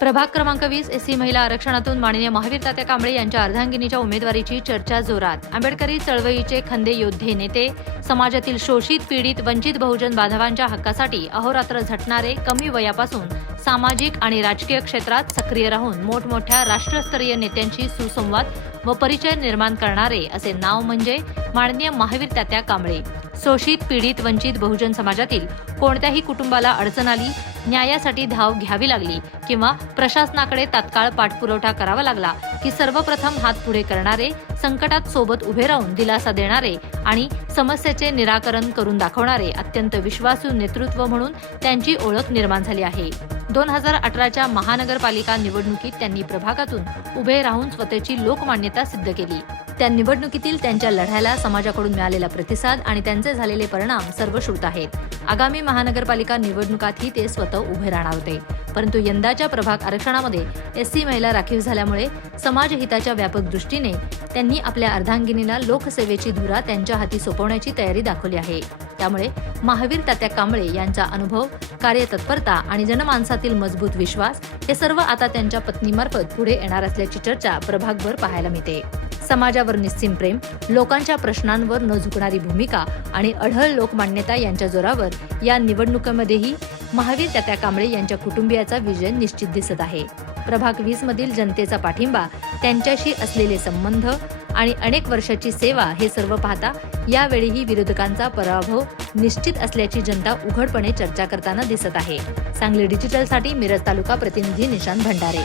प्रभाग क्रमांक वीस एस सी महिला आरक्षणातून माननीय महावीर तात्या कांबळे यांच्या अर्धांगिनीच्या उमेदवारीची चर्चा जोरात. आंबेडकरी चळवळीचे खंदे योद्धे नेते समाजातील शोषित पीडित वंचित बहुजन बांधवांच्या हक्कासाठी अहोरात्र झटणारे कमी वयापासून सामाजिक आणि राजकीय क्षेत्रात सक्रिय राहून मोठमोठ्या राष्ट्रस्तरीय नेत्यांशी सुसंवाद व परिचय निर्माण करणारे असे नाव म्हणजे माननीय महावीर तात्या कांबळे. शोषित पीडित वंचित बहुजन समाजातील कोणत्याही कुटुंबाला अडचण आली न्यायासाठी धाव घ्यावी लागली किंवा प्रशासनाकडे तात्काळ पाठपुरवठा करावा लागला की सर्वप्रथम हात पुढे करणारे संकटात सोबत उभे राहून दिलासा देणारे आणि समस्येचे निराकरण करून दाखवणारे अत्यंत विश्वासू नेतृत्व म्हणून त्यांची ओळख निर्माण झाली आहे. दोन हजार अठराच्या महानगरपालिका निवडणुकीत त्यांनी प्रभागातून उभे राहून स्वतःची लोकमान्यता सिद्ध केली. त्या निवडणुकीतील त्यांच्या लढ्याला समाजाकडून मिळालेला प्रतिसाद आणि त्यांचे झालेले परिणाम सर्वश्रुत आहेत. आगामी महानगरपालिका निवडणुकातही ते स्वतः उभे राहणार होते. परंतु यंदाच्या प्रभाग आरक्षणामध्ये एससी महिला राखीव झाल्यामुळे समाजहिताच्या व्यापक दृष्टीने त्यांनी आपल्या अर्धांगिनीला लोकसेवेची धुरा त्यांच्या हाती सोपवण्याची तयारी दाखवली आहे. त्यामुळे महावीर तात्या कांबळे यांचा अनुभव कार्यतत्परता आणि जनमानसातील मजबूत विश्वास हे सर्व आता त्यांच्या पत्नीमार्फत पुढे येणार असल्याची चर्चा प्रभागभर पाहायला मिळते. समाजावर निस्सीम प्रेम लोकांच्या प्रश्नांवर न झुकणारी भूमिका आणि अढळ लोकमान्यता यांच्या जोरावर या निवडणुकीमध्येही महावीर तात्या कांबळे यांच्या कुटुंबियाचा विजय निश्चित दिसत आहे. प्रभाग वीस मधील जनतेचा पाठिंबा त्यांच्याशी असलेले संबंध आणि अनेक वर्षाची सेवा हे सर्व पाहता यावेळीही विरोधकांचा पराभव निश्चित असल्याची जनता उघडपणे चर्चा करताना दिसत आहे. सांगली डिजिटलसाठी मिरज तालुका प्रतिनिधी निशांत भंडारे.